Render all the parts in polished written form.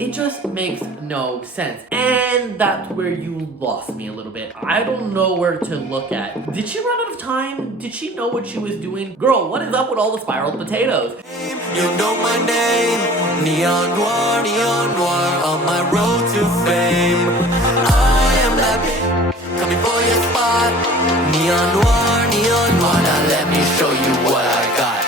It just makes no sense. And that's where you lost me a little bit. I don't know where to look at. Did she run out of time? Did she know what she was doing? Girl, what is up with all the spiraled potatoes? You know my name, Neon Noire, on my road to fame. I am that bitch, coming for your spot. Neon Noire, now let me show you what I got.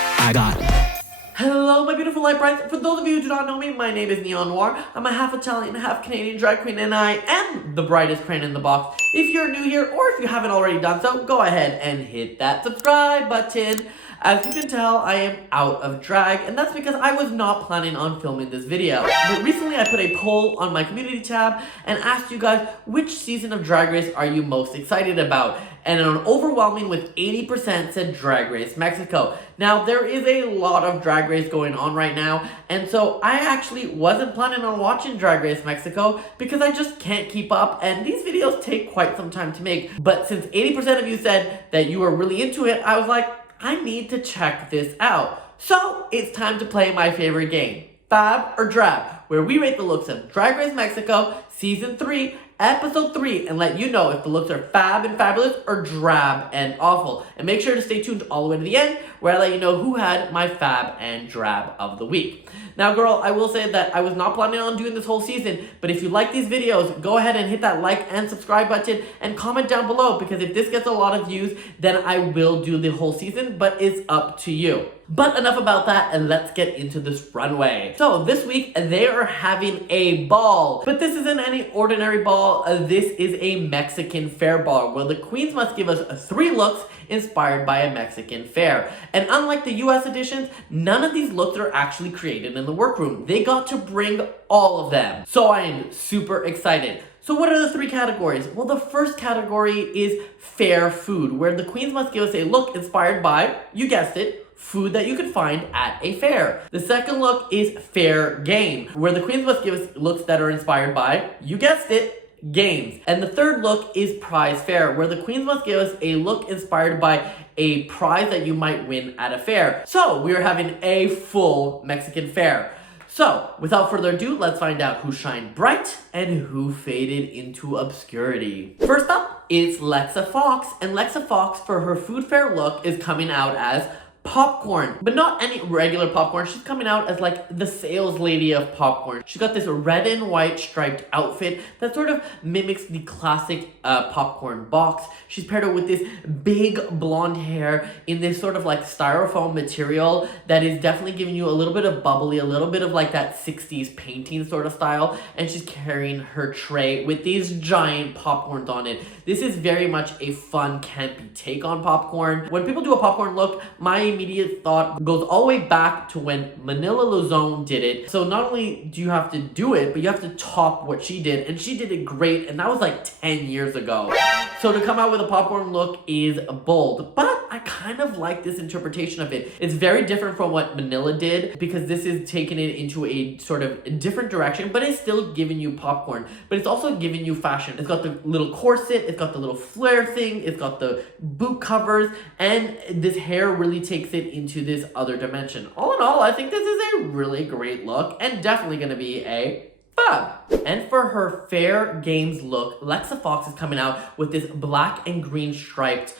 Hello, my beautiful light brights. For those of you who do not know me, my name is Neon Noire. I'm a half Italian, half Canadian drag queen, and I am the brightest crane in the box. If you're new here, or if you haven't already done so, go ahead and hit that subscribe button. As you can tell, I am out of drag, and that's because I was not planning on filming this video. But recently I put a poll on my community tab and asked you guys, which season of Drag Race are you most excited about? And an overwhelming with 80% said Drag Race Mexico. Now, there is a lot of Drag Race going on right now, and so I actually wasn't planning on watching Drag Race Mexico because I just can't keep up, and these videos take quite some time to make. But since 80% of you said that you were really into it, I was like, I need to check this out. So it's time to play my favorite game, Fab or Drab, where we rate the looks of Drag Race Mexico Season 3, Episode 3, and let you know if the looks are fab and fabulous or drab and awful. And make sure to stay tuned all the way to the end, where I let you know who had my fab and drab of the week. Now, girl, I will say that I was not planning on doing this whole season, but if you like these videos, go ahead and hit that like and subscribe button and comment down below, because if this gets a lot of views, then I will do the whole season, but it's up to you. But enough about that, and let's get into this runway. So this week, they are having a ball, but this isn't any ordinary ball. This is a Mexican fair ball, where the queens must give us 3 looks inspired by a Mexican fair. And unlike the US editions, none of these looks are actually created in the workroom. They got to bring all of them. So I am super excited. So what are the 3 categories? Well, the first category is fair food, where the queens must give us a look inspired by, you guessed it, food that you could find at a fair. The second look is fair game, where the queens must give us looks that are inspired by, you guessed it, games. And the third look is prize fair, where the queens must give us a look inspired by a prize that you might win at a fair. So we are having a full Mexican fair. So without further ado, let's find out who shined bright and who faded into obscurity. First up is Leexa Fox, and Leexa Fox for her food fair look is coming out as popcorn, but not any regular popcorn. She's coming out as like the sales lady of popcorn. She got this red and white striped outfit that sort of mimics the classic popcorn box. She's paired it with this big blonde hair in this sort of like styrofoam material that is definitely giving you a little bit of bubbly, a little bit of like that 60s painting sort of style. And she's carrying her tray with these giant popcorns on it. This is very much a fun, campy take on popcorn. When people do a popcorn look, my immediate thought goes all the way back to when Manila Luzon did it. So not only do you have to do it, but you have to top what she did, and she did it great, and that was like 10 years ago. So to come out with a popcorn look is bold, but I kind of like this interpretation of it. It's very different from what Manila did, because this is taking it into a sort of different direction, but it's still giving you popcorn, but it's also giving you fashion. It's got the little corset, it's got the little flare thing, it's got the boot covers, and this hair really takes it into this other dimension. All in all, I think this is a really great look, and definitely gonna be a fab. And for her fair games look, Leexa Fox is coming out with this black and green striped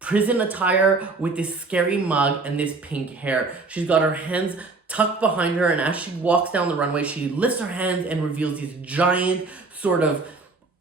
prison attire with this scary mug and this pink hair. She's got her hands tucked behind her, and as she walks down the runway, she lifts her hands and reveals these giant sort of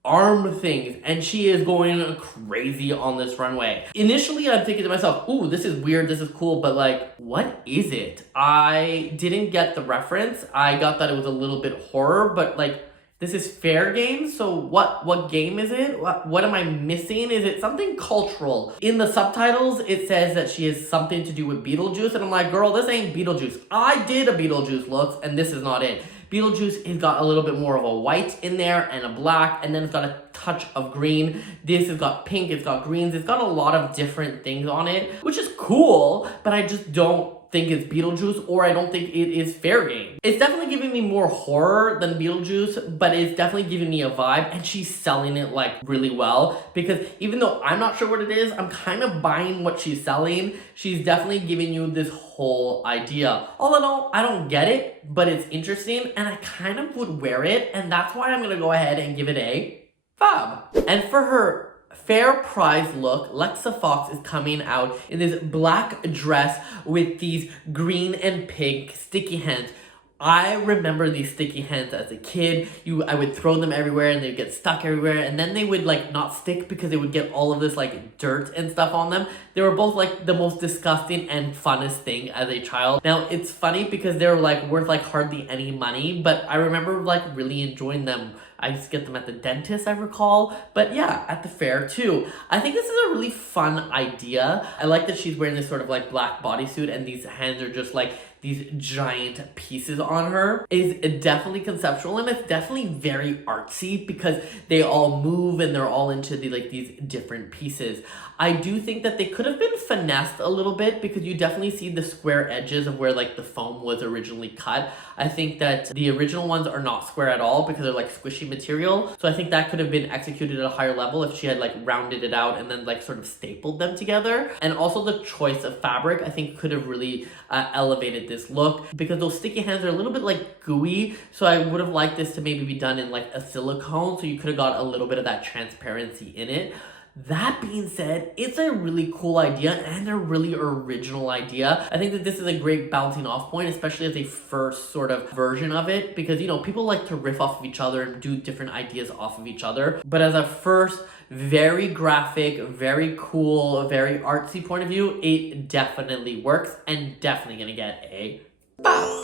arm things, and she is going crazy on this runway. Initially, I'm thinking to myself, ooh, this is weird, this is cool, but like, what is it? I didn't get the reference. I got that it was a little bit horror, but like, this is fair game, so what game is it? What am I missing? Is it something cultural? In the subtitles, it says that she has something to do with Beetlejuice, and I'm like, girl, this ain't Beetlejuice. I did a Beetlejuice look, and this is not it. Beetlejuice has got a little bit more of a white in there and a black, and then it's got a touch of green. This has got pink, it's got greens, it's got a lot of different things on it, which is cool, but I just don't think it's Beetlejuice, or I don't think it is fair game. It's definitely giving me more horror than Beetlejuice, but it's definitely giving me a vibe, and she's selling it like really well, because even though I'm not sure what it is, I'm kind of buying what she's selling. She's definitely giving you this whole idea. All in all, I don't get it, but it's interesting, and I kind of would wear it, and that's why I'm gonna go ahead and give it a Fab. And for her fair prize look, Leexa Fox is coming out in this black dress with these green and pink sticky hands. I remember these sticky hands as a kid. I would throw them everywhere and they'd get stuck everywhere, and then they would like not stick because they would get all of this like dirt and stuff on them. They were both like the most disgusting and funnest thing as a child. Now it's funny because they're like worth like hardly any money, but I remember like really enjoying them. I used to get them at the dentist, I recall, but yeah, at the fair too. I think this is a really fun idea. I like that she's wearing this sort of like black bodysuit, and these hands are just like these giant pieces on her. Is definitely conceptual, and it's definitely very artsy because they all move and they're all into these different pieces. I do think that they could have been finessed a little bit, because you definitely see the square edges of where like the foam was originally cut. I think that the original ones are not square at all because they're like squishy material. So I think that could have been executed at a higher level if she had like rounded it out and then like sort of stapled them together. And also the choice of fabric, I think, could have really elevated this look, because those sticky hands are a little bit like gooey. So I would have liked this to maybe be done in like a silicone, so you could have got a little bit of that transparency in it. That being said, it's a really cool idea and a really original idea. I think that this is a great bouncing off point, especially as a first sort of version of it, because, you know, people like to riff off of each other and do different ideas off of each other. But as a first very graphic, very cool, very artsy point of view, it definitely works, and definitely gonna get a bow.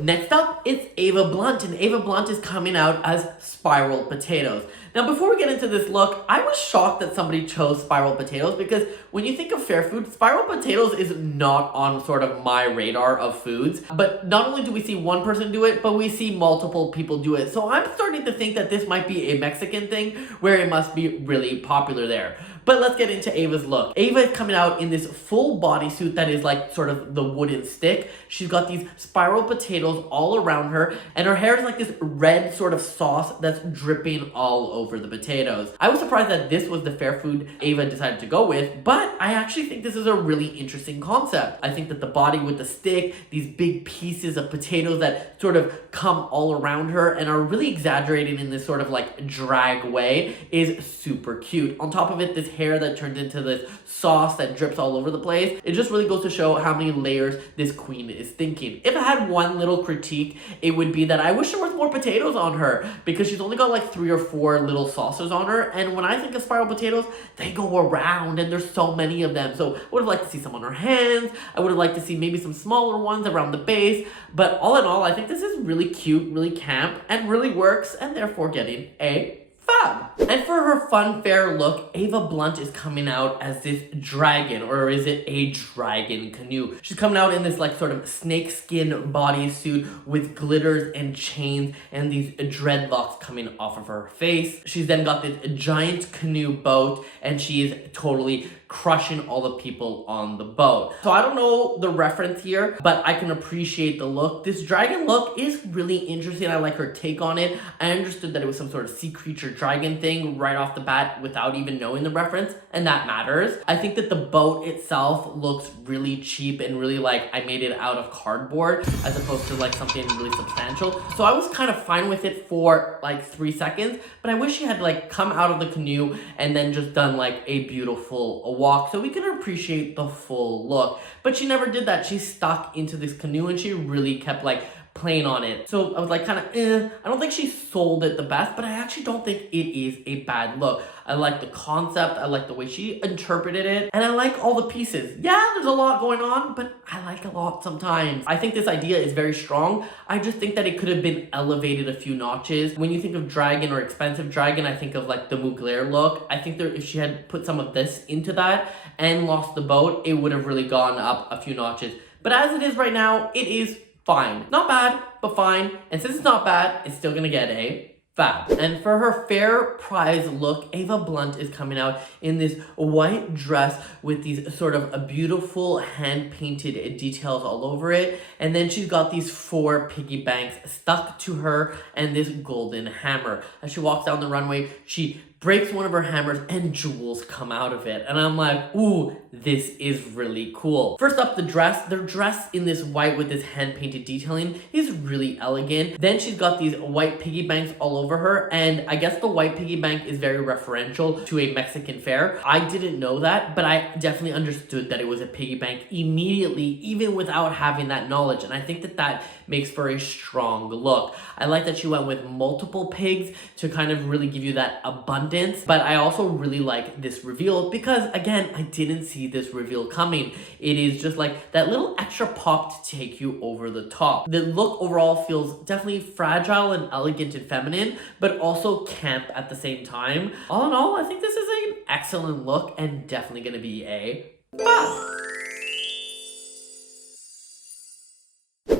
Next up, it's Eva Blunt, and Eva Blunt is coming out as Spiral Potatoes. Now, before we get into this look, I was shocked that somebody chose Spiral Potatoes, because when you think of fair food, Spiral Potatoes is not on sort of my radar of foods. But not only do we see one person do it, but we see multiple people do it. So I'm starting to think that this might be a Mexican thing, where it must be really popular there. But let's get into Ava's look. Ava is coming out in this full bodysuit that is like sort of the wooden stick. She's got these spiral potatoes all around her, and her hair is like this red sort of sauce that's dripping all over the potatoes. I was surprised that this was the fair food Ava decided to go with, but I actually think this is a really interesting concept. I think that the body with the stick, these big pieces of potatoes that sort of come all around her and are really exaggerated in this sort of like drag way, is super cute. On top of it, this hair that turns into this sauce that drips all over the place. It just really goes to show how many layers this queen is thinking. If I had one little critique, it would be that I wish there was more potatoes on her, because she's only got like 3 or 4 little saucers on her, and when I think of spiral potatoes, they go around and there's so many of them. So I would have liked to see some on her hands. I would have liked to see maybe some smaller ones around the base, but all in all, I think this is really cute, really camp, and really works, and therefore getting a Fab. And for her fun fair look, Eva Blunt is coming out as this dragon, or is it a dragon canoe? She's coming out in this like sort of snakeskin bodysuit with glitters and chains and these dreadlocks coming off of her face. She's then got this giant canoe boat, and she is totally crushing all the people on the boat. So I don't know the reference here, but I can appreciate the look. This dragon look is really interesting. I like her take on it. I understood that it was some sort of sea creature dragon thing right off the bat without even knowing the reference, and that matters. I think that the boat itself looks really cheap and really like I made it out of cardboard as opposed to like something really substantial. So I was kind of fine with it for like 3 seconds, but I wish she had like come out of the canoe and then just done like a beautiful walk so we could appreciate the full look. But she never did that. She stuck into this canoe and she really kept like playing on it. So I was like kind of I don't think she sold it the best, but I actually don't think it is a bad look. I like the concept, I like the way she interpreted it, and I like all the pieces. Yeah, there's a lot going on, but I like a lot sometimes. I think this idea is very strong. I just think that it could have been elevated a few notches. When you think of dragon or expensive dragon, I think of like the Mugler look. I think if she had put some of this into that and lost the boat, it would have really gone up a few notches. But as it is right now, it is fine. Not bad, but fine. And since it's not bad, it's still gonna get a Fab. And for her fair prize look, Ava Blunt is coming out in this white dress with these sort of beautiful hand-painted details all over it. And then she's got these 4 piggy banks stuck to her and this golden hammer. As she walks down the runway, she breaks one of her hammers and jewels come out of it. And I'm like, ooh, this is really cool. First up, the dress. The dress in this white with this hand-painted detailing is really elegant. Then she's got these white piggy banks all over her. And I guess the white piggy bank is very referential to a Mexican fair. I didn't know that, but I definitely understood that it was a piggy bank immediately, even without having that knowledge. And I think that that makes for a strong look. I like that she went with multiple pigs to kind of really give you that abundance, but I also really like this reveal because, again, I didn't see this reveal coming. It is just like that little extra pop to take you over the top. The look overall feels definitely fragile and elegant and feminine, but also camp at the same time. All in all, I think this is an excellent look and definitely gonna be a fab.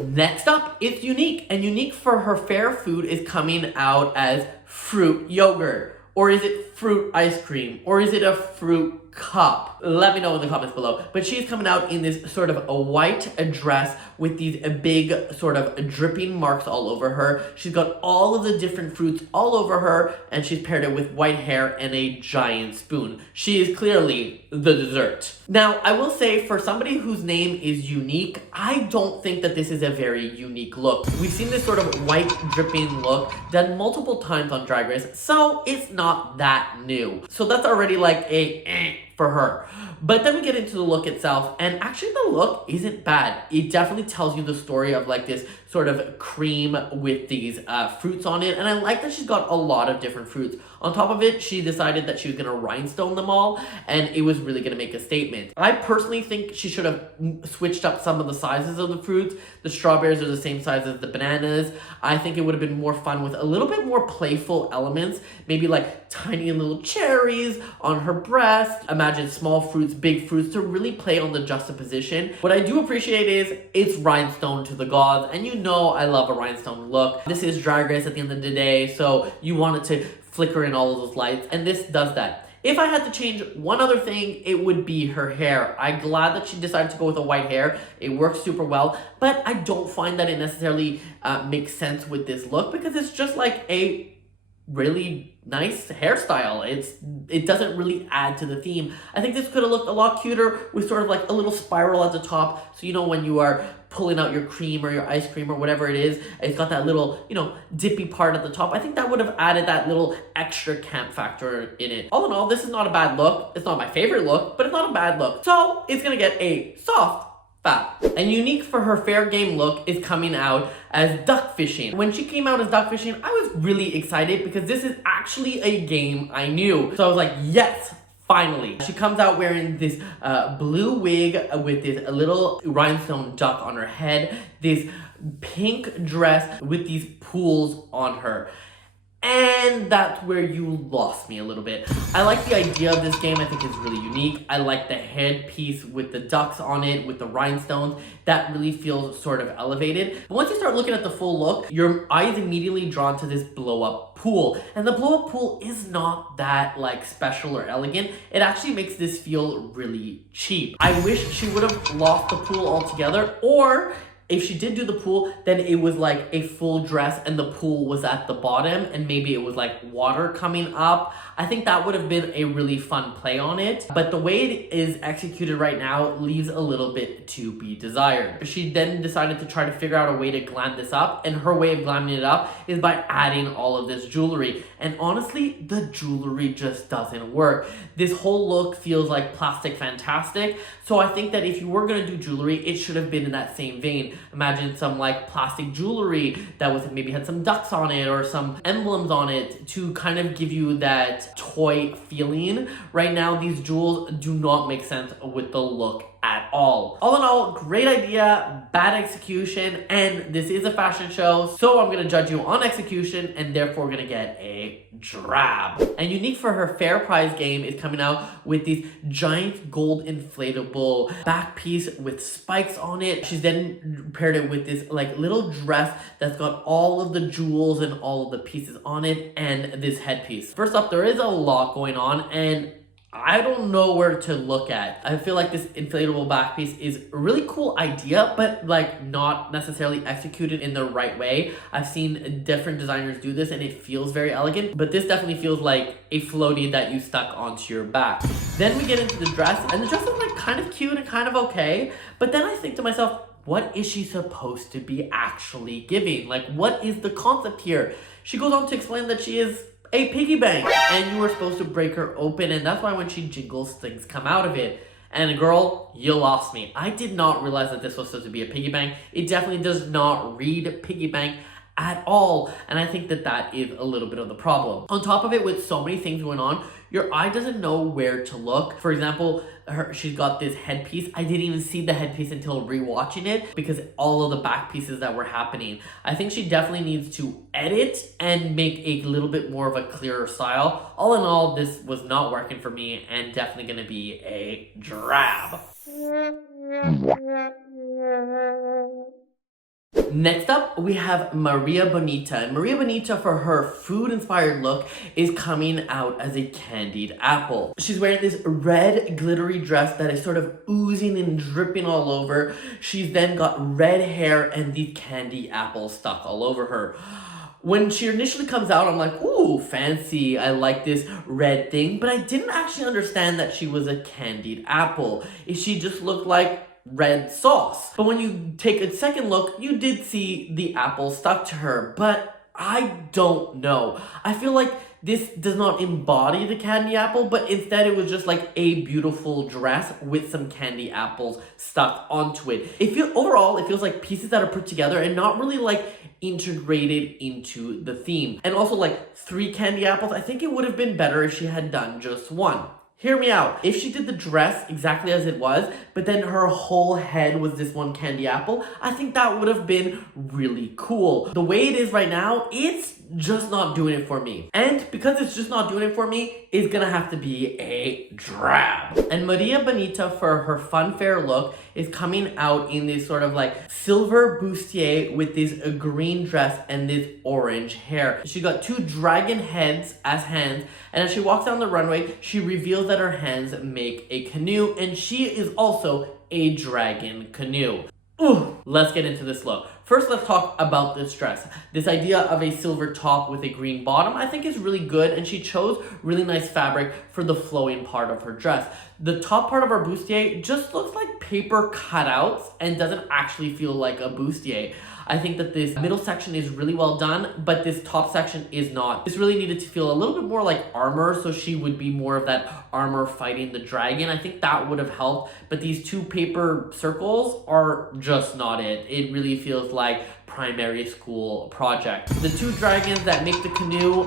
Next up, it's Unique, and Unique for her fair food is coming out as fruit yogurt. Or is it fruit ice cream? Or is it a fruit cup? Let me know in the comments below. But she's coming out in this sort of a white dress with these big sort of dripping marks all over her. She's got all of the different fruits all over her, and she's paired it with white hair and a giant spoon. She is clearly the dessert. Now, I will say for somebody whose name is Unique, I don't think that this is a very unique look. We've seen this sort of white dripping look done multiple times on Drag Race, so it's not that new. So that's already like a for her. But then we get into the look itself, and actually the look isn't bad. It definitely tells you the story of like this sort of cream with these fruits on it, and I like that she's got a lot of different fruits. On top of it, she decided that she was gonna rhinestone them all, and it was really gonna make a statement. I personally think she should have switched up some of the sizes of the fruits. The strawberries are the same size as the bananas. I think it would have been more fun with a little bit more playful elements, maybe like tiny little cherries on her breast. Imagine small fruits, big fruits to really play on the juxtaposition. What I do appreciate is it's rhinestone to the gods, and you know I love a rhinestone look. This is Drag Race at the end of the day, so you want it to flicker in all of those lights, and this does that. If I had to change one other thing, it would be her hair. I'm glad that she decided to go with a white hair. It works super well, but I don't find that it necessarily makes sense with this look because it's just like a really nice hairstyle. It doesn't really add to the theme. I think this could have looked a lot cuter with sort of like a little spiral at the top. So you know when you are pulling out your cream or your ice cream or whatever it is, it's got that little, you know, dippy part at the top. I think that would have added that little extra camp factor in it. All in all, this is not a bad look. It's not my favorite look, but it's not a bad look. So it's gonna get a soft fab. And Unique for her fair game look is coming out as duck fishing. When she came out as duck fishing, I was really excited because this is actually a game I knew. So I was like, yes, finally. She comes out wearing this blue wig with this little rhinestone duck on her head, this pink dress with these pools on her. And that's where you lost me a little bit. I like the idea of this game. I think it's really unique. I like the headpiece with the ducks on it, with the rhinestones. That really feels sort of elevated. But once you start looking at the full look, your eye is immediately drawn to this blow-up pool. And the blow-up pool is not that like special or elegant. It actually makes this feel really cheap. I wish she would have lost the pool altogether, or if she did do the pool, then it was like a full dress and the pool was at the bottom and maybe it was like water coming up. I think that would have been a really fun play on it. But the way it is executed right now leaves a little bit to be desired. She then decided to try to figure out a way to glam this up, and her way of glamming it up is by adding all of this jewelry. And honestly, the jewelry just doesn't work. This whole look feels like plastic fantastic. So I think that if you were gonna do jewelry, it should have been in that same vein. Imagine some like plastic jewelry that was maybe had some ducks on it or some emblems on it to kind of give you that toy feeling. Right now, these jewels do not make sense with the look at all. All in all, great idea, bad execution, and this is a fashion show, so I'm gonna judge you on execution and therefore gonna get a drab. And unique for her fair prize game is coming out with these giant gold inflatable back piece with spikes on it. She's then paired it with this like little dress that's got all of the jewels and all of the pieces on it and this headpiece. First up, there is a lot going on and I don't know where to look at. I feel like this inflatable back piece is a really cool idea, but like not necessarily executed in the right way. I've seen different designers do this and it feels very elegant, but this definitely feels like a floaty that you stuck onto your back. Then we get into the dress, and the dress is like kind of cute and kind of okay, but then I think to myself, what is she supposed to be actually giving? Like, what is the concept here? She goes on to explain that she is a piggy bank and you were supposed to break her open, and that's why when she jiggles things come out of it. And girl, you lost me. I did not realize that this was supposed to be a piggy bank. It definitely does not read piggy bank at all, and I think that that is a little bit of the problem. On top of it, with so many things going on, your eye doesn't know where to look. For example, she's got this headpiece. I didn't even see the headpiece until rewatching it because all of the back pieces that were happening. I think she definitely needs to edit and make a little bit more of a clearer style. All in all, this was not working for me and definitely gonna be a drab. Next up, we have María Bonita. And María Bonita, for her food-inspired look, is coming out as a candied apple. She's wearing this red glittery dress that is sort of oozing and dripping all over. She's then got red hair and these candy apples stuck all over her. When she initially comes out, I'm like, ooh, fancy. I like this red thing. But I didn't actually understand that she was a candied apple. She just looked like red sauce. But when you take a second look, you did see the apple stuck to her, but I don't know. I feel like this does not embody the candy apple, but instead it was just like a beautiful dress with some candy apples stuck onto it. Overall, it feels like pieces that are put together and not really like integrated into the theme. And also like 3 candy apples, I think it would have been better if she had done just one. Hear me out. If she did the dress exactly as it was, but then her whole head was this one candy apple, I think that would have been really cool. The way it is right now, it's just not doing it for me. And because it's just not doing it for me, it's gonna have to be a drab. And María Bonita, for her fun fair look, is coming out in this sort of like silver bustier with this green dress and this orange hair. She got 2 dragon heads as hands, and as she walks down the runway, she reveals that her hands make a canoe, and she is also a dragon canoe. Ooh, let's get into this look. First, let's talk about this dress. This idea of a silver top with a green bottom, I think is really good, and she chose really nice fabric for the flowing part of her dress. The top part of her bustier just looks like paper cutouts and doesn't actually feel like a bustier. I think that this middle section is really well done, but this top section is not. This really needed to feel a little bit more like armor, so she would be more of that armor fighting the dragon. I think that would have helped, but these 2 paper circles are just not it. It really feels like primary school project. The 2 dragons that make the canoe,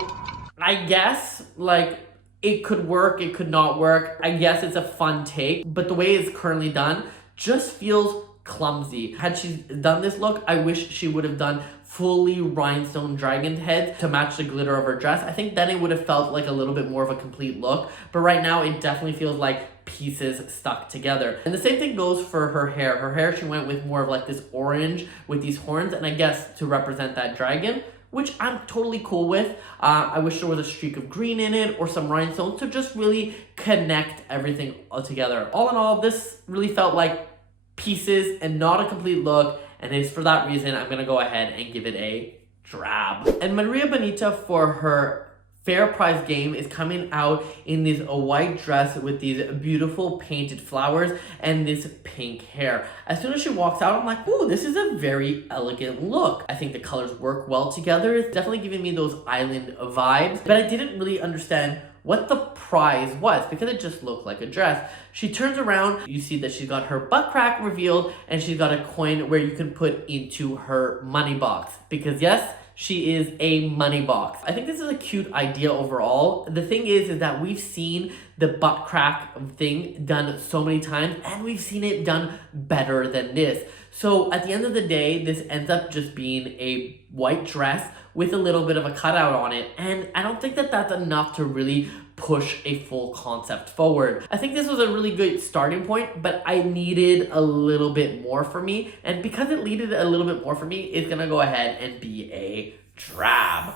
I guess, like, it could work, it could not work. I guess it's a fun take, but the way it's currently done just feels clumsy. Had she done this look, I wish she would have done fully rhinestone dragon heads to match the glitter of her dress. I think then it would have felt like a little bit more of a complete look, but right now it definitely feels like pieces stuck together. And the same thing goes for her hair. Her hair, she went with more of like this orange with these horns, and I guess to represent that dragon, which I'm totally cool with. I wish there was a streak of green in it or some rhinestones to just really connect everything all together. All in all, this really felt like pieces and not a complete look, and it's for that reason I'm gonna go ahead and give it a drab. And María Bonita, for her fair price game, is coming out in this white dress with these beautiful painted flowers and this pink hair. As soon as she walks out, I'm like, ooh, this is a very elegant look. I think the colors work well together. It's definitely giving me those island vibes, but I didn't really understand what the prize was because it just looked like a dress. She turns around, you see that she's got her butt crack revealed and she's got a coin where you can put into her money box because yes, she is a money box. I think this is a cute idea overall. The thing is that we've seen the butt crack thing done so many times and we've seen it done better than this. So at the end of the day, this ends up just being a white dress with a little bit of a cutout on it. And I don't think that that's enough to really push a full concept forward. I think this was a really good starting point, but I needed a little bit more for me. And because it needed a little bit more for me, it's gonna go ahead and be a drab.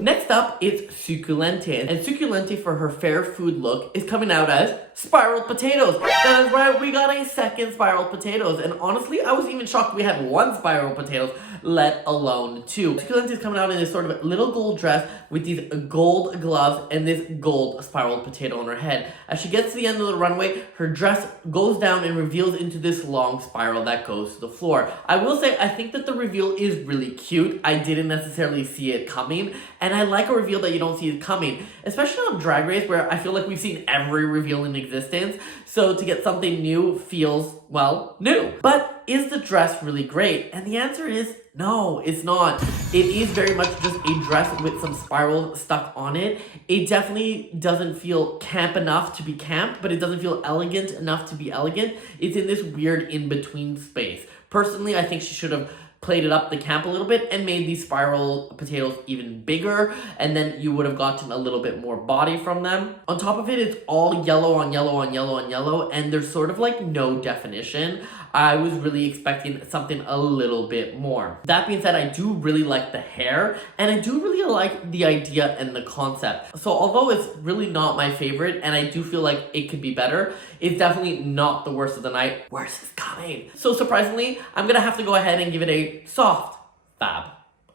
Next up is Suculenta, and Suculenta for her fair food look is coming out as spiraled potatoes. That is right, we got a second spiraled potatoes, and honestly, I was even shocked we had one spiraled potatoes, let alone two. Suculenta is coming out in this sort of little gold dress with these gold gloves and this gold spiraled potato on her head. As she gets to the end of the runway, her dress goes down and reveals into this long spiral that goes to the floor. I will say, I think that the reveal is really cute. I didn't necessarily see it coming, and I like a reveal that you don't see it coming, especially on Drag Race where I feel like we've seen every reveal in existence. So to get something new feels, well, new. But is the dress really great? And the answer is no, it's not. It is very much just a dress with some spiral stuck on it. It definitely doesn't feel camp enough to be camp, but it doesn't feel elegant enough to be elegant. It's in this weird in-between space. Personally, I think she should have played it up the camp a little bit and made these spiral potatoes even bigger, and then you would have gotten a little bit more body from them. On top of it, it's all yellow on yellow on yellow on yellow, and there's sort of like no definition. I was really expecting something a little bit more. That being said, I do really like the hair, and I do really like the idea and the concept. So although it's really not my favorite, and I do feel like it could be better, it's definitely not the worst of the night. Worse is coming. So surprisingly, I'm gonna have to go ahead and give it a soft fab.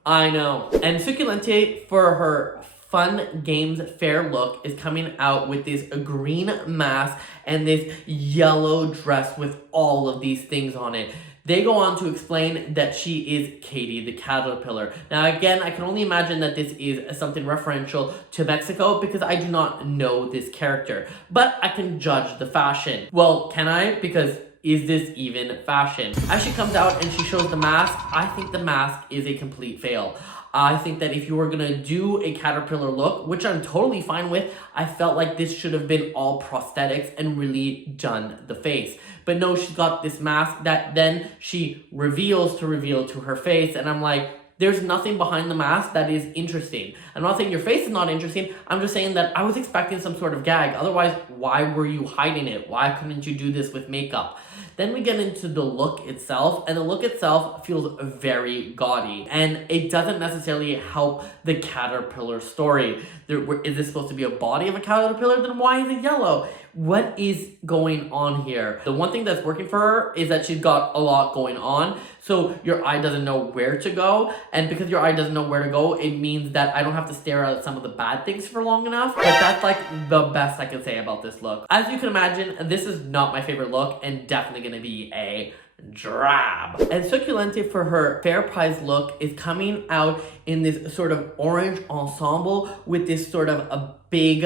I know. And Suculenta for her Fun Games Fair look is coming out with this green mask and this yellow dress with all of these things on it. They go on to explain that she is Katie the Caterpillar. Now again, I can only imagine that this is something referential to Mexico because I do not know this character, but I can judge the fashion. Well, can I? Because is this even fashion? As she comes out and she shows the mask, I think the mask is a complete fail. I think that if you were gonna do a caterpillar look, which I'm totally fine with, I felt like this should have been all prosthetics and really done the face. But no, she's got this mask that then she reveals to reveal to her face, and I'm like, there's nothing behind the mask that is interesting. I'm not saying your face is not interesting, I'm just saying that I was expecting some sort of gag. Otherwise, why were you hiding it? Why couldn't you do this with makeup? Then we get into the look itself, and the look itself feels very gaudy, and it doesn't necessarily help the caterpillar story. Is this supposed to be a body of a caterpillar? Then why is it yellow? What is going on here? The one thing that's working for her is that she's got a lot going on, so your eye doesn't know where to go, and because your eye doesn't know where to go, it means that I don't have to stare at some of the bad things for long enough. But that's like the best I can say about this look. As you can imagine, this is not my favorite look, and definitely gonna be a drab. And Suculenta for her fair prize look is coming out in this sort of orange ensemble with this sort of a big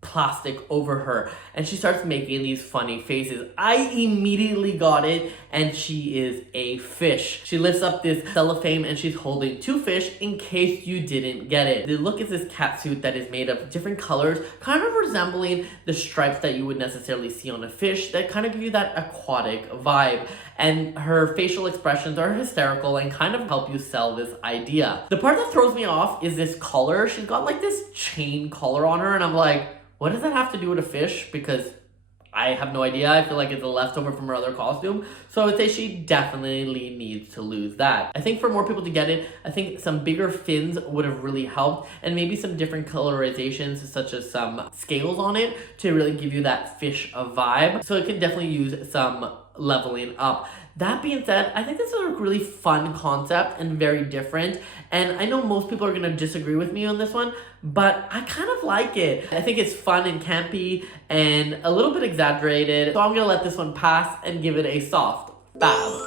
plastic over her, and she starts making these funny faces. I immediately got it, and she is a fish. She lifts up this cellophane and she's holding two fish in case you didn't get it. The look is this catsuit that is made of different colors, kind of resembling the stripes that you would necessarily see on a fish that kind of give you that aquatic vibe. And her facial expressions are hysterical and kind of help you sell this idea. The part that throws me off is this collar. She's got like this chain collar on her, and I'm like, what does that have to do with a fish? Because I have no idea. I feel like it's a leftover from her other costume. So I would say she definitely needs to lose that. I think for more people to get it, I think some bigger fins would have really helped, and maybe some different colorizations such as some scales on it to really give you that fish vibe. So it can definitely use some leveling up. That being said, I think this is a really fun concept and very different, and I know most people are going to disagree with me on this one, but I kind of like it. I think it's fun and campy and a little bit exaggerated, so I'm going to let this one pass and give it a soft fab.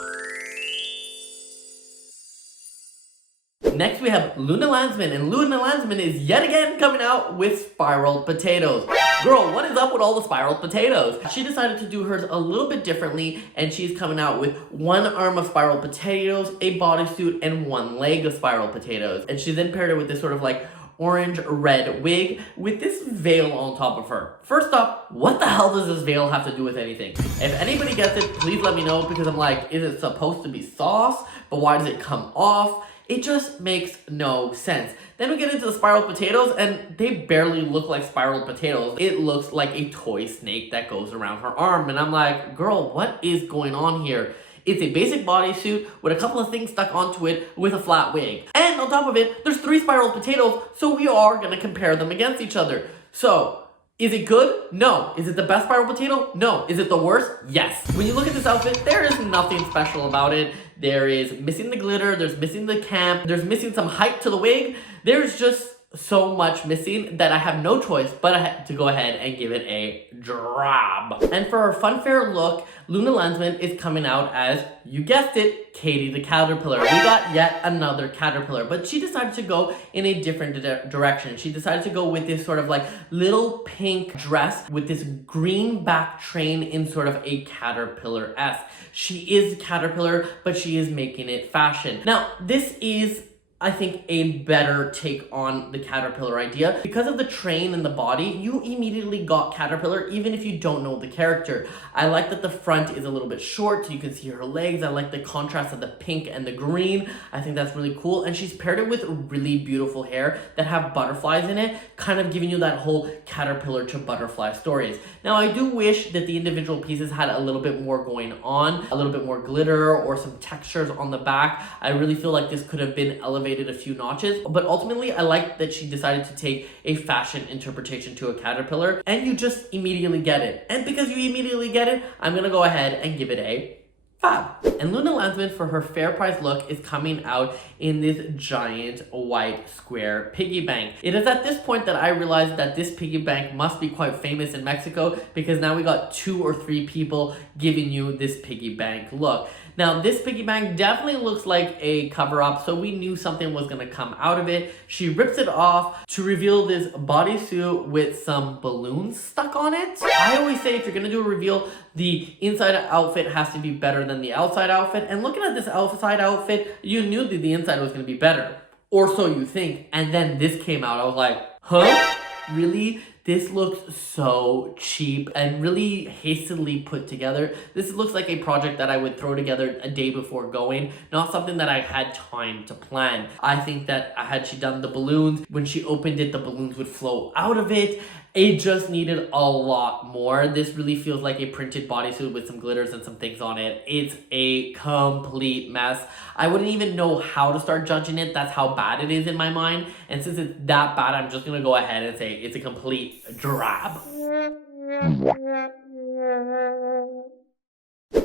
Next we have Luna Lansman, and Luna Lansman is yet again coming out with spiraled potatoes. Girl, what is up with all the spiraled potatoes? She decided to do hers a little bit differently, and she's coming out with one arm of spiraled potatoes, a bodysuit, and one leg of spiraled potatoes. And she then paired it with this sort of like orange red wig with this veil on top of her. First up, what the hell does this veil have to do with anything? If anybody gets it, please let me know, because I'm like, is it supposed to be sauce? But why does it come off? It just makes no sense. Then we get into the spiraled potatoes, and they barely look like spiraled potatoes. It looks like a toy snake that goes around her arm, and I'm like, girl, what is going on here? It's a basic bodysuit with a couple of things stuck onto it with a flat wig. And on top of it, there's 3 spiraled potatoes, so we are gonna compare them against each other. So, is it good? No. Is it the best spiraled potato? No. Is it the worst? Yes. When you look at this outfit, there is nothing special about it. There is missing the glitter, there's missing the camp, there's missing some height to the wig. There's just so much missing that I have no choice but to go ahead and give it a drab. And for her funfair look, Luna Lansman is coming out as, you guessed it, Katie the Caterpillar. We got yet another caterpillar, but she decided to go in a different direction. She decided to go with this sort of like little pink dress with this green back train in sort of a caterpillar-esque. She is caterpillar, but she is making it fashion. Now, this is, I think, a better take on the caterpillar idea. Because of the train and the body, you immediately got caterpillar even if you don't know the character. I like that the front is a little bit short so you can see her legs. I like the contrast of the pink and the green. I think that's really cool. And she's paired it with really beautiful hair that have butterflies in it, kind of giving you that whole caterpillar to butterfly stories. Now, I do wish that the individual pieces had a little bit more going on, a little bit more glitter or some textures on the back. I really feel like this could have been elevated a few notches, but ultimately I like that she decided to take a fashion interpretation to a caterpillar, and you just immediately get it. And because you immediately get it, I'm gonna go ahead and give it a fab. And Luna Lansman, for her fair price look, is coming out in this giant white square piggy bank. It is at this point that I realized that this piggy bank must be quite famous in Mexico, because now we got 2 or 3 people giving you this piggy bank look. Now, this piggy bank definitely looks like a cover-up, so we knew something was gonna come out of it. She rips it off to reveal this bodysuit with some balloons stuck on it. I always say if you're gonna do a reveal, the inside outfit has to be better than the outside outfit. And looking at this outside outfit, you knew that the inside was gonna be better. Or so you think. And then this came out. I was like, huh? Really? This looks so cheap and really hastily put together. This looks like a project that I would throw together a day before going, not something that I had time to plan. I think that had she done the balloons, when she opened it, the balloons would flow out of it. It just needed a lot more. This really feels like a printed bodysuit with some glitters and some things on it. It's a complete mess. I wouldn't even know how to start judging it. That's how bad it is in my mind. And since it's that bad, I'm just gonna go ahead and say it's a complete drab.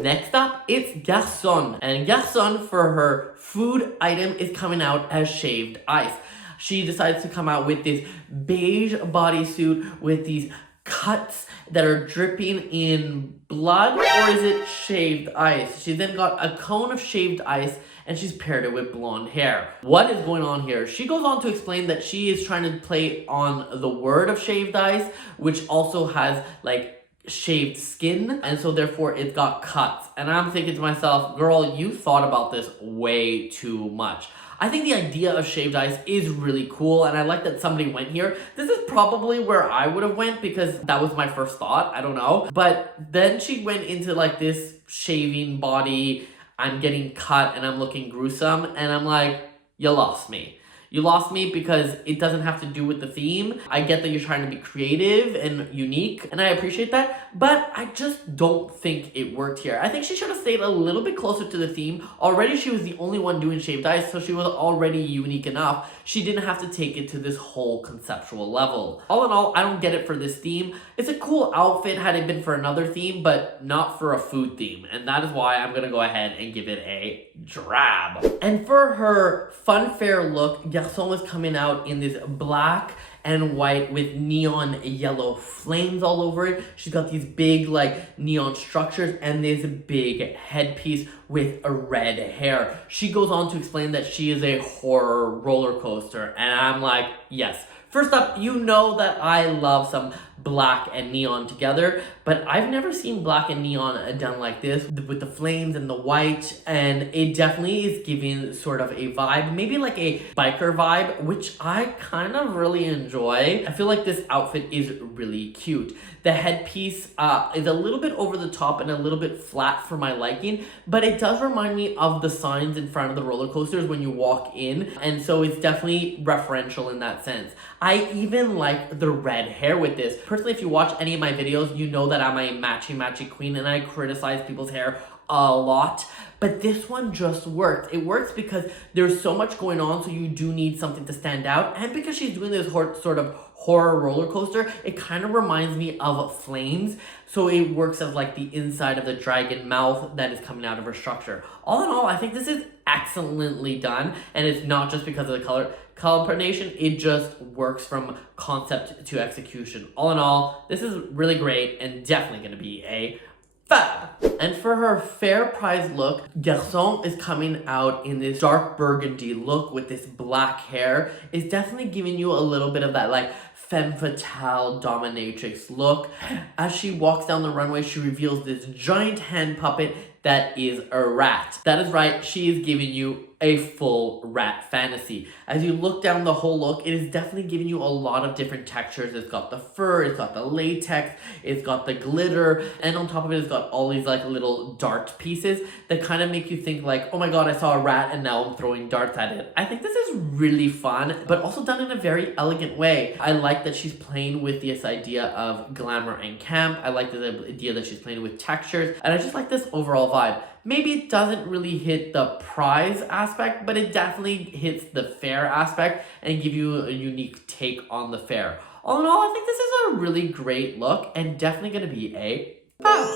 Next up, it's Garçonne. And Garçonne, for her food item, is coming out as shaved ice. She decides to come out with this beige bodysuit with these cuts that are dripping in blood, or is it shaved ice? She then got a cone of shaved ice, and she's paired it with blonde hair. What is going on here? She goes on to explain that she is trying to play on the word of shaved ice, which also has like shaved skin, and so therefore it got cuts. And I'm thinking to myself, girl, you thought about this way too much. I think the idea of shaved ice is really cool, and I like that somebody went here. This is probably where I would have went, because that was my first thought. I don't know. But then she went into like this shaving body, I'm getting cut and I'm looking gruesome, and I'm like, you lost me. You lost me, because it doesn't have to do with the theme. I get that you're trying to be creative and unique, and I appreciate that, but I just don't think it worked here. I think she should have stayed a little bit closer to the theme. Already she was the only one doing shaved ice, so she was already unique enough. She didn't have to take it to this whole conceptual level. All in all, I don't get it for this theme. It's a cool outfit had it been for another theme, but not for a food theme, and that is why I'm gonna go ahead and give it a drab. And for her funfair look, Garçonne was coming out in this black and white with neon yellow flames all over it. She's got these big like neon structures and this big headpiece with a red hair. She goes on to explain that she is a horror roller coaster, and I'm like, yes. First up, you know that I love some black and neon together, but I've never seen black and neon done like this with the flames and the white, and it definitely is giving sort of a vibe, maybe like a biker vibe, which I kind of really enjoy. I feel like this outfit is really cute. The headpiece is a little bit over the top and a little bit flat for my liking, but it does remind me of the signs in front of the roller coasters when you walk in, and so it's definitely referential in that sense. I even like the red hair with this. Personally, if you watch any of my videos, you know that I'm a matchy queen and I criticize people's hair a lot. But this one just works. It works because there's so much going on, so you do need something to stand out. And because she's doing this sort of horror roller coaster, it kind of reminds me of flames. So it works as like the inside of the dragon mouth that is coming out of her structure. All in all, I think this is excellently done. And it's not just because of the color coordination, it just works from concept to execution. All in all, this is really great and definitely going to be a fab. And for her fair price look, Garçonne is coming out in this dark burgundy look with this black hair. It's definitely giving you a little bit of that like femme fatale dominatrix look. As she walks down the runway, she reveals this giant hand puppet that is a rat. That is right, she is giving you a full rat fantasy. As you look down the whole look, it is definitely giving you a lot of different textures. It's got the fur, it's got the latex, it's got the glitter, and on top of it, it's got all these like little dart pieces that kind of make you think like, oh my god, I saw a rat and now I'm throwing darts at it. I think this is really fun, but also done in a very elegant way. I like that she's playing with this idea of glamour and camp. I like the idea that she's playing with textures, and I just like this overall vibe. Maybe it doesn't really hit the prize aspect, but it definitely hits the fair aspect and give you a unique take on the fair. All in all, I think this is a really great look and definitely going to be a fab.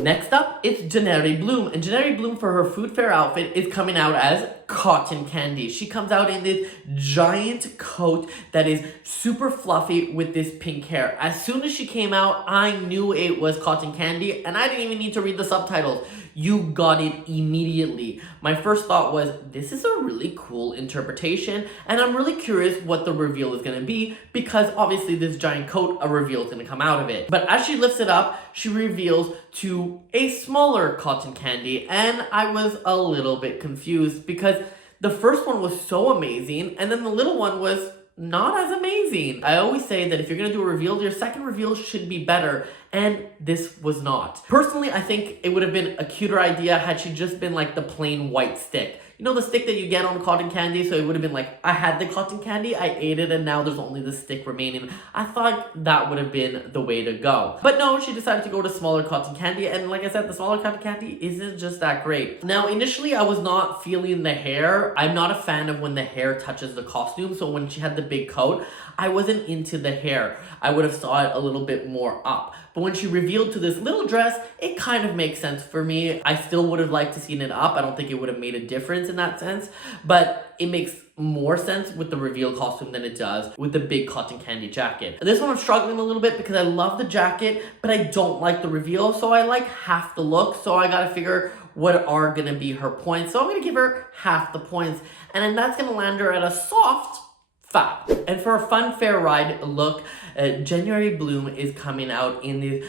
Next up, it's Jenary Bloom, and Jenary Bloom for her food fair outfit is coming out as cotton candy. She comes out in this giant coat that is super fluffy with this pink hair. As soon as she came out, I knew it was cotton candy, and I didn't even need to read the subtitles. You got it immediately. My first thought was, this is a really cool interpretation, and I'm really curious what the reveal is going to be, because obviously this giant coat, a reveal is going to come out of it. But as she lifts it up, she reveals to a smaller cotton candy, and I was a little bit confused because the first one was so amazing, and then the little one was not as amazing. I always say that if you're gonna do a reveal, your second reveal should be better, and this was not. Personally, I think it would have been a cuter idea had she just been like the plain white stick. You know, the stick that you get on cotton candy, so it would have been like, I had the cotton candy, I ate it, and now there's only the stick remaining. I thought that would have been the way to go. But no, she decided to go to smaller cotton candy, and like I said, the smaller cotton candy isn't just that great. Now, initially, I was not feeling the hair. I'm not a fan of when the hair touches the costume, so when she had the big coat, I wasn't into the hair. I would have saw it a little bit more up. But when she revealed to this little dress, it kind of makes sense for me. I still would have liked to seen it up. I don't think it would have made a difference in that sense, but it makes more sense with the reveal costume than it does with the big cotton candy jacket. This one I'm struggling a little bit because I love the jacket, but I don't like the reveal, so I like half the look, so I gotta figure what are gonna be her points. So I'm gonna give her half the points, and then that's gonna land her at a soft fab. And for a fun fair ride look, Jenary Bloom is coming out in this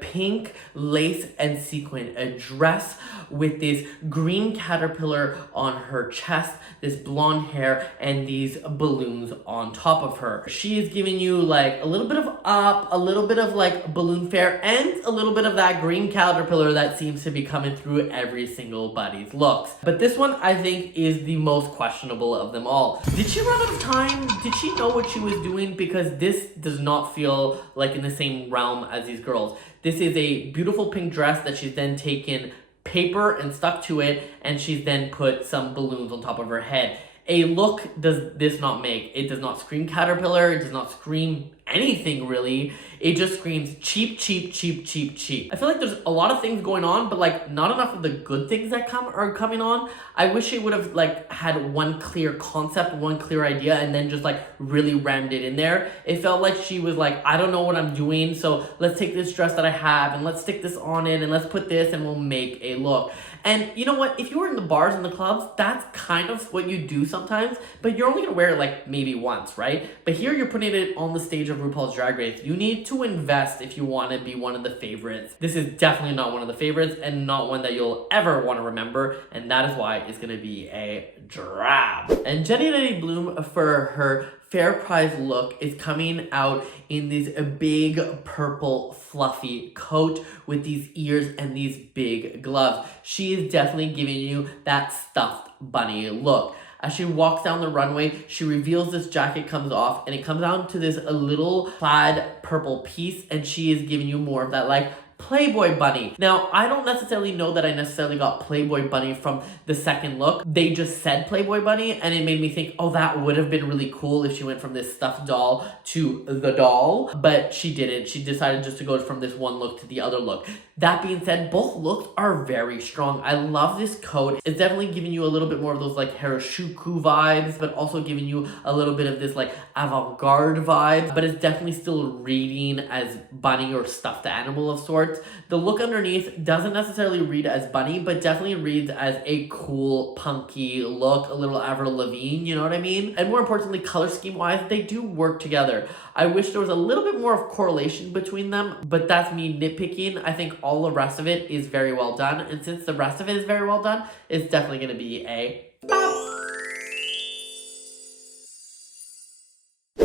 pink lace and sequin dress with this green caterpillar on her chest, this blonde hair, and these balloons on top of her. She is giving you like a little bit of up, a little bit of like balloon fair, and a little bit of that green caterpillar that seems to be coming through every single body's looks. But this one I think is the most questionable of them all. Did she run out of time? Did she know what she was doing? Because this does not feel like in the same realm as these girls. This is a beautiful pink dress that she's then taken paper and stuck to it, and she's then put some balloons on top of her head. A look does this not make. It does not scream caterpillar, it does not scream anything really. It just screams cheap, cheap, cheap, cheap, cheap. I feel like there's a lot of things going on, but like not enough of the good things that are coming on. I wish it would have like had one clear concept, one clear idea, and then just like really rammed it in there. It felt like she was like, I don't know what I'm doing, so let's take this dress that I have and let's stick this on it and let's put this and we'll make a look. And you know what? If you were in the bars and the clubs, that's kind of what you do sometimes, but you're only gonna wear it like maybe once, right? But here you're putting it on the stage of RuPaul's Drag Race. You need to invest if you want to be one of the favorites. This is definitely not one of the favorites and not one that you'll ever want to remember, and that is why it's gonna be a drab. And Jenary Bloom, for her Fair Prize look, is coming out in this big purple fluffy coat with these ears and these big gloves. She is definitely giving you that stuffed bunny look. As she walks down the runway, she reveals this jacket comes off and it comes down to this little plaid purple piece, and she is giving you more of that like Playboy bunny. Now, I don't necessarily know that I necessarily got Playboy bunny from the second look. They just said Playboy bunny and it made me think, oh, that would have been really cool if she went from this stuffed doll to the doll, but she didn't. She decided just to go from this one look to the other look. That being said, both looks are very strong. I love this coat. It's definitely giving you a little bit more of those like Horacio vibes, but also giving you a little bit of this like avant-garde vibe, but it's definitely still reading as bunny or stuffed animal of sorts. The look underneath doesn't necessarily read as bunny, but definitely reads as a cool, punky look, a little Avril Lavigne, you know what I mean? And more importantly, color scheme-wise, they do work together. I wish there was a little bit more of correlation between them, but that's me nitpicking. I think all the rest of it is very well done, and since the rest of it is very well done, it's definitely going to be a bow.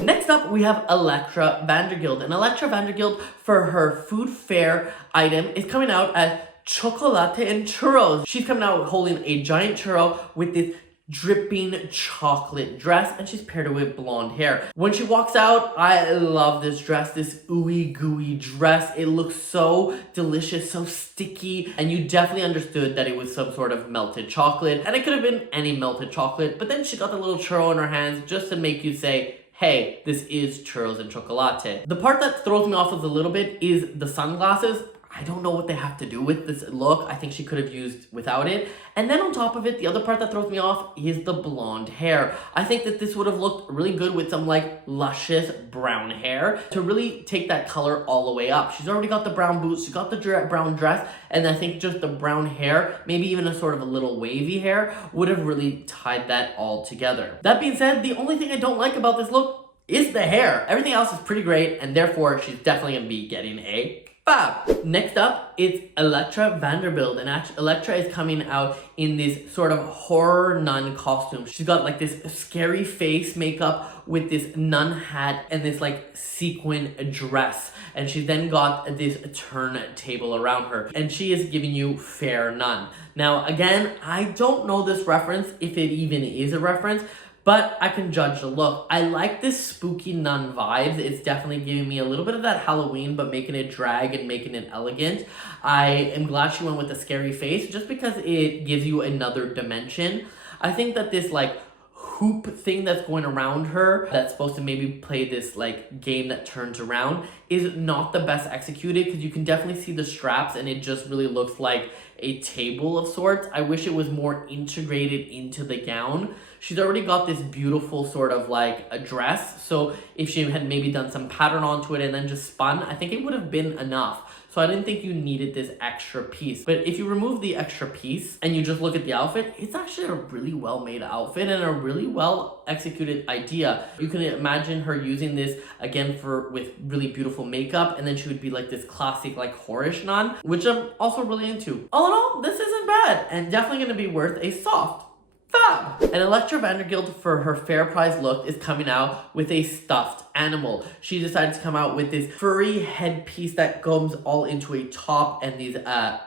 Next up, we have Elektra Vandergeld. And Elektra Vandergeld, for her food fair item, is coming out as chocolate and churros. She's coming out holding a giant churro with this dripping chocolate dress, and she's paired it with blonde hair. When she walks out, I love this dress, this ooey gooey dress. It looks so delicious, so sticky, and you definitely understood that it was some sort of melted chocolate, and it could have been any melted chocolate, but then she got the little churro in her hands just to make you say, hey, this is churros and chocolate. The part that throws me off a little bit is the sunglasses. I don't know what they have to do with this look. I think she could have used without it. And then on top of it, the other part that throws me off is the blonde hair. I think that this would have looked really good with some like luscious brown hair to really take that color all the way up. She's already got the brown boots, she's got the brown dress, and I think just the brown hair, maybe even a sort of a little wavy hair, would have really tied that all together. That being said, the only thing I don't like about this look is the hair. Everything else is pretty great, and therefore she's definitely gonna be getting a fab. Next up, it's Elektra Vandergeld, and Elektra is coming out in this sort of horror nun costume. She's got like this scary face makeup with this nun hat and this like sequin dress, and she's then got this turntable around her, and she is giving you fair nun. Now again, I don't know this reference, if it even is a reference, but I can judge the look. I like this spooky nun vibes. It's definitely giving me a little bit of that Halloween, but making it drag and making it elegant. I am glad she went with the scary face just because it gives you another dimension. I think that this like hoop thing that's going around her that's supposed to maybe play this like game that turns around is not the best executed, because you can definitely see the straps and it just really looks like a table of sorts. I wish it was more integrated into the gown. She's already got this beautiful sort of like a dress, so if she had maybe done some pattern onto it and then just spun, I think it would have been enough. So I didn't think you needed this extra piece. But if you remove the extra piece and you just look at the outfit, it's actually a really well made outfit and a really well executed idea. You can imagine her using this again with really beautiful makeup, and then she would be like this classic like whorish nun, which I'm also really into. All in all, this isn't bad and definitely gonna be worth a soft fab. And Elektra Vandergeld, for her fair prize look, is coming out with a stuffed animal. She decided to come out with this furry headpiece that goes all into a top and these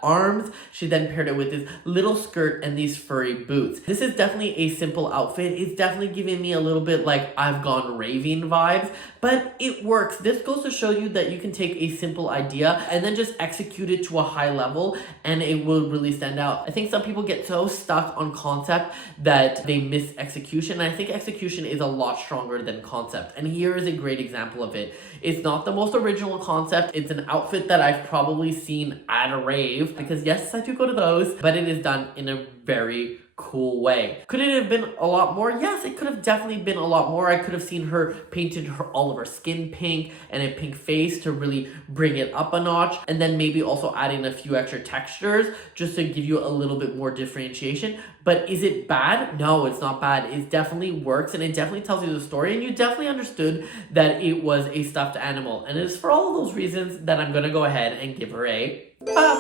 arms. She then paired it with this little skirt and these furry boots. This is definitely a simple outfit. It's definitely giving me a little bit like I've Gone Raving vibes, but it works. This goes to show you that you can take a simple idea and then just execute it to a high level and it will really stand out. I think some people get so stuck on concept that that they miss execution. And I think execution is a lot stronger than concept. And here is a great example of it. It's not the most original concept. It's an outfit that I've probably seen at a rave, because yes, I do go to those, but it is done in a very cool way. Could it have been a lot more? Yes, it could have definitely been a lot more. I could have seen her painted all of her skin pink and a pink face to really bring it up a notch, and then maybe also adding a few extra textures just to give you a little bit more differentiation. But is it bad? No, it's not bad. It definitely works, and it definitely tells you the story, and you definitely understood that it was a stuffed animal. And it is for all of those reasons that I'm gonna go ahead and give her a Fab.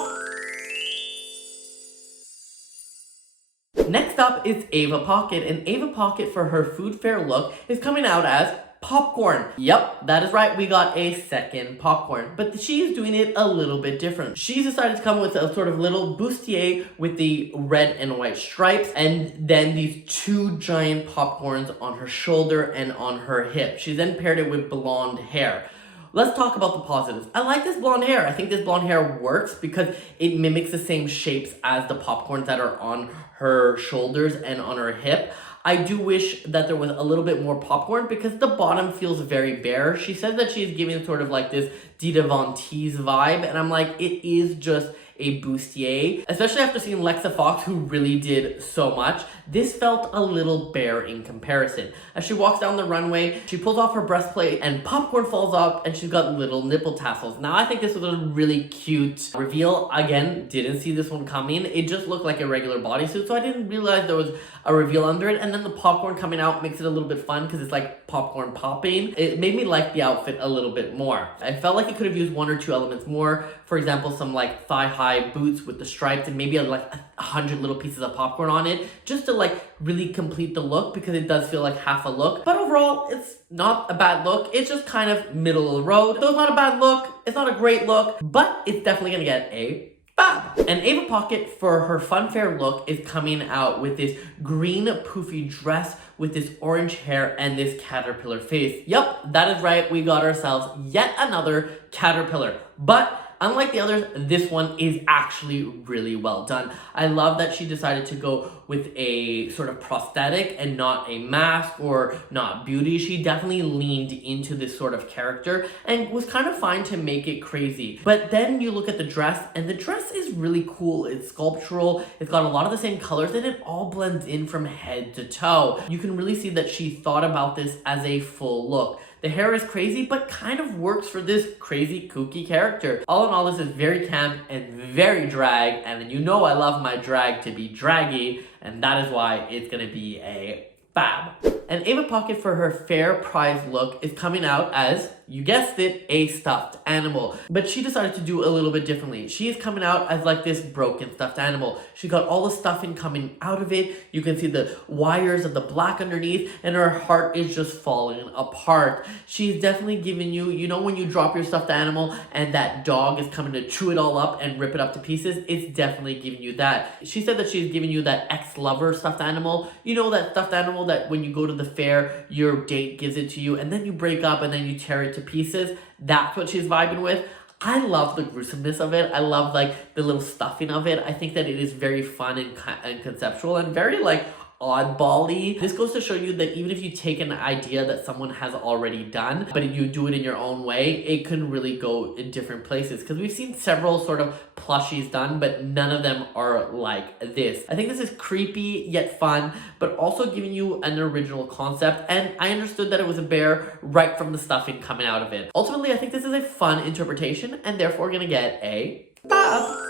Next up is Ava Pocket, and Ava Pocket for her food fair look is coming out as popcorn. Yep, that is right, we got a second popcorn, but she is doing it a little bit different. She's decided to come with a sort of little bustier with the red and white stripes, and then these two giant popcorns on her shoulder and on her hip. She then paired it with blonde hair. Let's talk about the positives. I like this blonde hair. I think this blonde hair works because it mimics the same shapes as the popcorns that are on her shoulders and on her hip. I do wish that there was a little bit more popcorn because the bottom feels very bare. She said that she's giving sort of like this Dita Von Teese vibe, and I'm like, it is just a bustier. Especially after seeing Leexa Fox, who really did so much, this felt a little bare in comparison. As she walks down the runway, she pulls off her breastplate and popcorn falls up, and she's got little nipple tassels. Now I think this was a really cute reveal. Again, didn't see this one coming. It just looked like a regular bodysuit, so I didn't realize there was a reveal under it. And then the popcorn coming out makes it a little bit fun because it's like popcorn popping. It made me like the outfit a little bit more. I felt like it could have used one or two elements more. For example, some like thigh-high boots with the stripes and maybe like 100 little pieces of popcorn on it, just to like really complete the look, because it does feel like half a look. But overall, it's not a bad look. It's just kind of middle of the road. So it's not a bad look. It's not a great look, but it's definitely gonna get a Fab. And Ava Pocket for her fun fair look is coming out with this green poofy dress with this orange hair and this caterpillar face. Yep, that is right. We got ourselves yet another caterpillar. But unlike the others, this one is actually really well done. I love that she decided to go with a sort of prosthetic and not a mask or not beauty. She definitely leaned into this sort of character and was kind of fine to make it crazy. But then you look at the dress, and the dress is really cool. It's sculptural. It's got a lot of the same colors, and it all blends in from head to toe. You can really see that she thought about this as a full look. The hair is crazy, but kind of works for this crazy, kooky character. All in all, this is very camp and very drag, and you know I love my drag to be draggy, and that is why it's gonna be a Fab. And Ava Pocket for her fair prize look is coming out as, you guessed it, a stuffed animal. But she decided to do a little bit differently. She is coming out as like this broken stuffed animal. She got all the stuffing coming out of it. You can see the wires of the black underneath, and her heart is just falling apart. She's definitely giving you, you know when you drop your stuffed animal and that dog is coming to chew it all up and rip it up to pieces? It's definitely giving you that. She said that she's giving you that ex-lover stuffed animal. You know that stuffed animal that when you go to the fair, your date gives it to you, and then you break up and then you tear it to pieces. That's what she's vibing with. I love the gruesomeness of it. I love like the little stuffing of it. I think that it is very fun and conceptual and very like oddball-y. This goes to show you that even if you take an idea that someone has already done, but you do it in your own way, it can really go in different places. Because we've seen several sort of plushies done, but none of them are like this. I think this is creepy yet fun, but also giving you an original concept. And I understood that it was a bear right from the stuffing coming out of it. Ultimately, I think this is a fun interpretation, and therefore gonna get a Fab.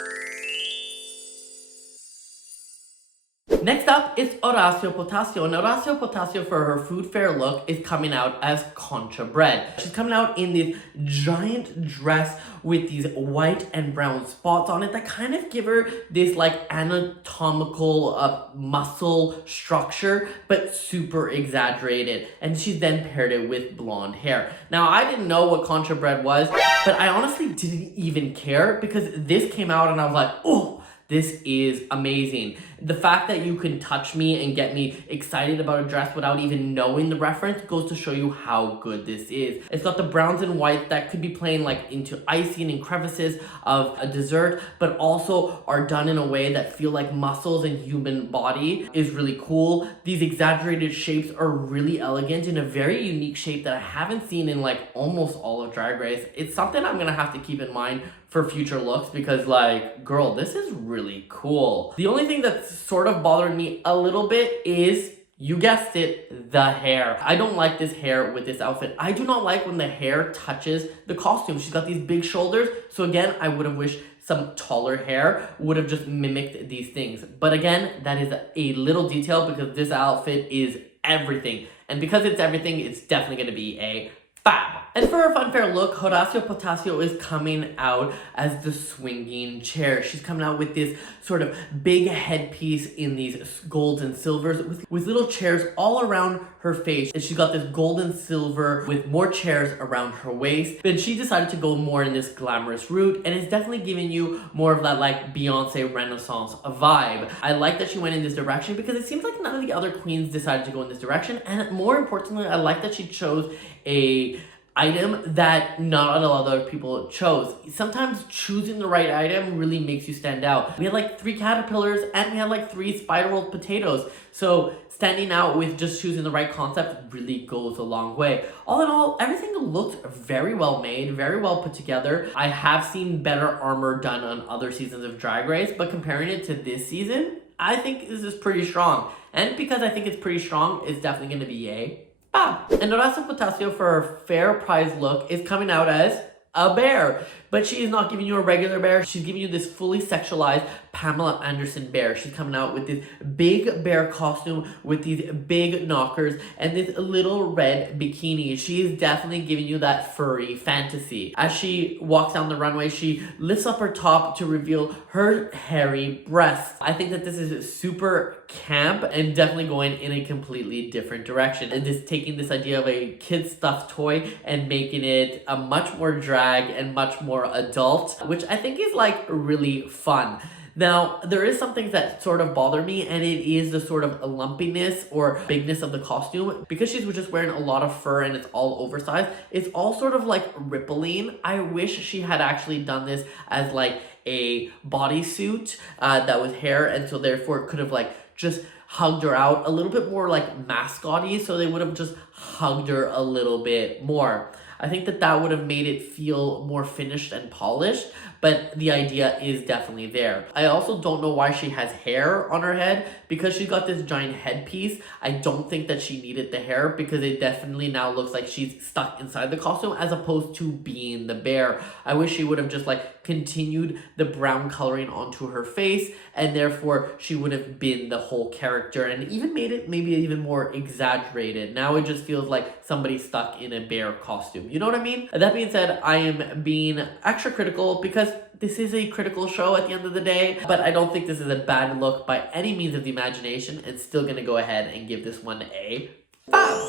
Next up is Horacio Potasio, and Horacio Potasio for her food fair look is coming out as concha bread. She's coming out in this giant dress with these white and brown spots on it that kind of give her this like anatomical muscle structure, but super exaggerated. And she then paired it with blonde hair. Now, I didn't know what concha bread was, but I honestly didn't even care because this came out and I was like, oh, this is amazing. The fact that you can touch me and get me excited about a dress without even knowing the reference goes to show you how good this is. It's got the browns and whites that could be playing like into icing and crevices of a dessert, but also are done in a way that feel like muscles and human body is really cool. These exaggerated shapes are really elegant in a very unique shape that I haven't seen in like almost all of Drag Race. It's something I'm gonna have to keep in mind for future looks because like, girl, this is really cool. The only thing that's sort of bothering me a little bit is, you guessed it, the hair. I don't like this hair with this outfit. I do not like when the hair touches the costume. She's got these big shoulders. So again, I would have wished some taller hair would have just mimicked these things. But again, that is a little detail because this outfit is everything. And because it's everything, it's definitely gonna be a fab. And for her funfair look, Horacio Potasio is coming out as the swinging chair. She's coming out with this sort of big headpiece in these golds and silvers with little chairs all around her face. And she's got this gold and silver with more chairs around her waist. But she decided to go more in this glamorous route, and it's definitely giving you more of that like Beyonce Renaissance vibe. I like that she went in this direction because it seems like none of the other queens decided to go in this direction. And more importantly, I like that she chose a item that not a lot of other people chose. Sometimes choosing the right item really makes you stand out. We had like 3 caterpillars and we had like 3 spiral potatoes. So standing out with just choosing the right concept really goes a long way. All in all, everything looks very well made, very well put together. I have seen better armor done on other seasons of Drag Race, but comparing it to this season, I think this is pretty strong. And because I think it's pretty strong, it's definitely going to be a fab. And Horacio Potasio for her fair prize look is coming out as a bear. But she is not giving you a regular bear. She's giving you this fully sexualized Pamela Anderson bear. She's coming out with this big bear costume with these big knockers and this little red bikini. She is definitely giving you that furry fantasy. As she walks down the runway, she lifts up her top to reveal her hairy breasts. I think that this is super camp and definitely going in a completely different direction. And just taking this idea of a kid stuffed toy and making it a much more drag and much more adult, which I think is like really fun. Now, there is some things that sort of bother me, and it is the sort of lumpiness or bigness of the costume. Because she's just wearing a lot of fur and it's all oversized, it's all sort of like rippling. I wish she had actually done this as like a bodysuit that was hair, and so therefore could have like just hugged her out a little bit more like mascot-y, so they would have just hugged her a little bit more. I think that that would have made it feel more finished and polished, but the idea is definitely there. I also don't know why she has hair on her head, because she's got this giant headpiece. I don't think that she needed the hair because it definitely now looks like she's stuck inside the costume as opposed to being the bear. I wish she would have just like continued the brown coloring onto her face, and therefore she would have been the whole character and even made it maybe even more exaggerated. Now it just feels like somebody stuck in a bear costume. You know what I mean? That being said, I am being extra critical because this is a critical show at the end of the day, but I don't think this is a bad look by any means of the imagination, and still gonna go ahead and give this one a 5.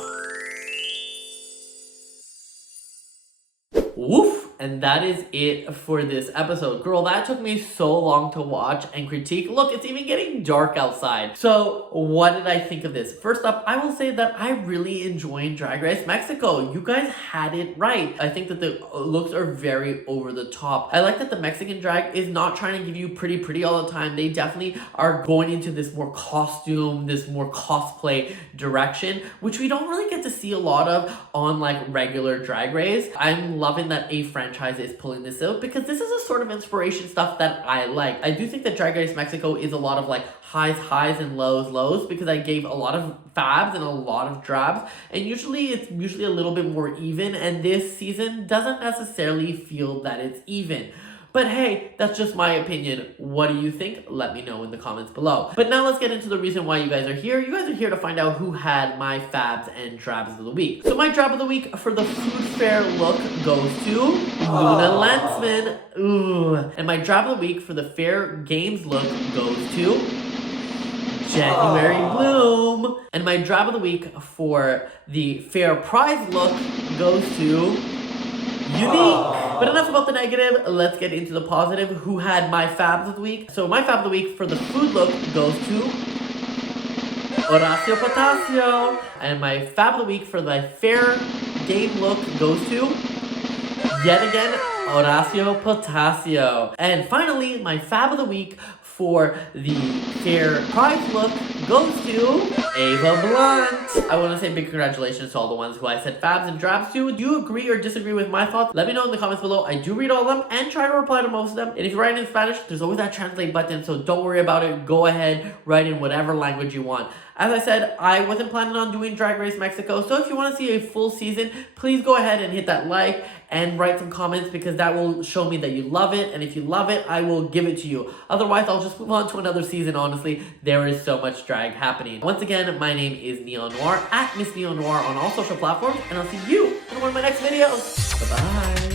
Woof! And that is it for this episode. Girl, that took me so long to watch and critique. Look, it's even getting dark outside. So what did I think of this? First up, I will say that I really enjoyed Drag Race Mexico. You guys had it right. I think that the looks are very over the top. I like that the Mexican drag is not trying to give you pretty all the time. They definitely are going into this more costume, this more cosplay direction, which we don't really get to see a lot of on like regular Drag Race. I'm loving that a franchise is pulling this out because this is a sort of inspiration stuff that I like. I do think that Drag Race Mexico is a lot of like highs and lows because I gave a lot of fabs and a lot of drabs, and it's usually a little bit more even, and this season doesn't necessarily feel that it's even. But hey, that's just my opinion. What do you think? Let me know in the comments below. But now let's get into the reason why you guys are here. You guys are here to find out who had my fabs and drabs of the week. So my drab of the week for the food fair look goes to Luna Lansman. Ooh. And my drab of the week for the fair games look goes to Jenary Bloom. And my drab of the week for the fair prize look goes to unique. But enough about the negative, let's get into the positive. Who had my fabs of the week? So my fab of the week for the food look goes to Horacio Potasio. And my fab of the week for the fair game look goes to, yet again, Horacio Potasio. And finally, my fab of the week for the fair prize look goes to Eva Blunt. I want to say big congratulations to all the ones who I said fabs and drabs to. Do you agree or disagree with my thoughts? Let me know in the comments below. I do read all of them and try to reply to most of them. And if you write in Spanish, there's always that translate button, so don't worry about it. Go ahead, write in whatever language you want. As I said, I wasn't planning on doing Drag Race Mexico, so if you want to see a full season, please go ahead and hit that like and write some comments because that will show me that you love it, and if you love it, I will give it to you. Otherwise, I'll just move on to another season, honestly. There is so much drag happening. Once again, my name is Neon Noire, at Miss Neon Noire on all social platforms, and I'll see you in one of my next videos. Bye-bye.